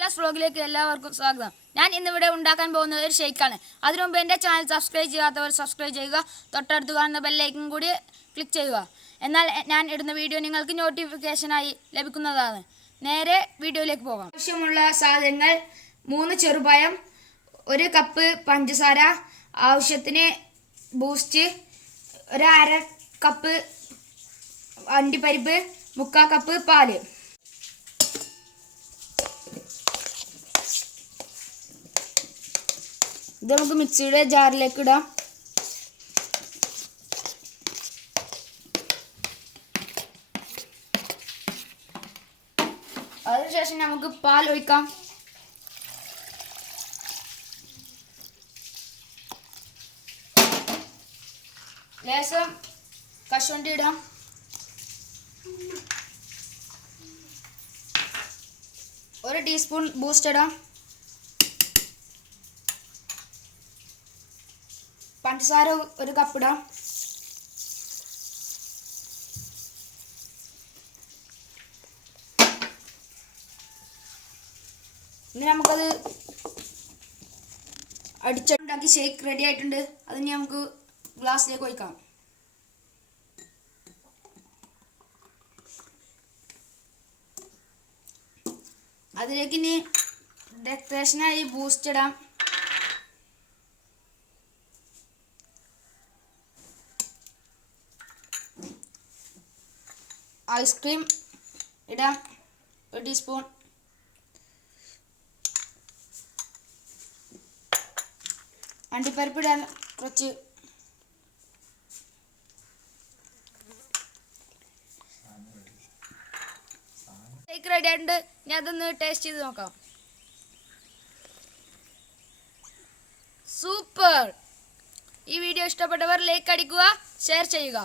ജിയാസ് വ്ളോഗിലേക്ക് എല്ലാവർക്കും സ്വാഗതം. ഞാൻ ഇന്നിവിടെ ഉണ്ടാക്കാൻ പോകുന്നത് ഒരു ഷെയ്ക്കാണ്. അതിനു മുമ്പ് എന്റെ ചാനൽ സബ്സ്ക്രൈബ് ചെയ്യാത്തവർ സബ്സ്ക്രൈബ് ചെയ്യുക. തൊട്ടടുത്ത് കാണുന്ന ബെല്ലൈക്കും കൂടി ക്ലിക്ക് ചെയ്യുക. എന്നാൽ ഞാൻ ഇടുന്ന വീഡിയോ നിങ്ങൾക്ക് നോട്ടിഫിക്കേഷനായി ലഭിക്കുന്നതാണ്. നേരെ വീഡിയോയിലേക്ക് പോകാം. ആവശ്യമുള്ള സാധനങ്ങൾ മൂന്ന് ചെറുപഴം ഒരു കപ്പ് പഞ്ചസാര ആവശ്യത്തിന് ബൂസ്റ്റ് ഒരു അര കപ്പ് അണ്ടിപ്പരിപ്പ് മുക്കാൽ കപ്പ് പാൽ. ഇത് നമുക്ക് മിക്സിയുടെ ജാറിലേക്ക് ഇടാം. അതിനുശേഷം നമുക്ക് പാൽ ഒഴിക്കാം. ലേശം കശുവണ്ടി ഇടാം. ഒരു ടീസ്പൂൺ ബൂസ്റ്റ് ഇടാം. പഞ്ചസാര ഒരു കപ്പിടാം ഇനി നമുക്കത് അടിച്ചുണ്ടാക്കി ഷേക്ക് റെഡി ആയിട്ടുണ്ട്. അതിന് നമുക്ക് ഗ്ലാസ്സിലേക്ക് ഒഴിക്കാം. അതിലേക്ക് ഇനി ഡെക്കറേഷനായി ബൂസ്റ്റ് ഇടാം. ഐസ്ക്രീം ഇടാം. ഒരു ടീസ്പൂൺ അണ്ടിപ്പരിപ്പ് ഇടാൻ കുറച്ച്. കേക്ക് റെഡി ആയിട്ടുണ്ട്. ഇനി അതൊന്ന് ടേസ്റ്റ് ചെയ്ത് നോക്കാം. സൂപ്പർ ഈ വീഡിയോ ഇഷ്ടപ്പെട്ടവർ ലൈക്ക് അടിക്കുക ഷെയർ ചെയ്യുക.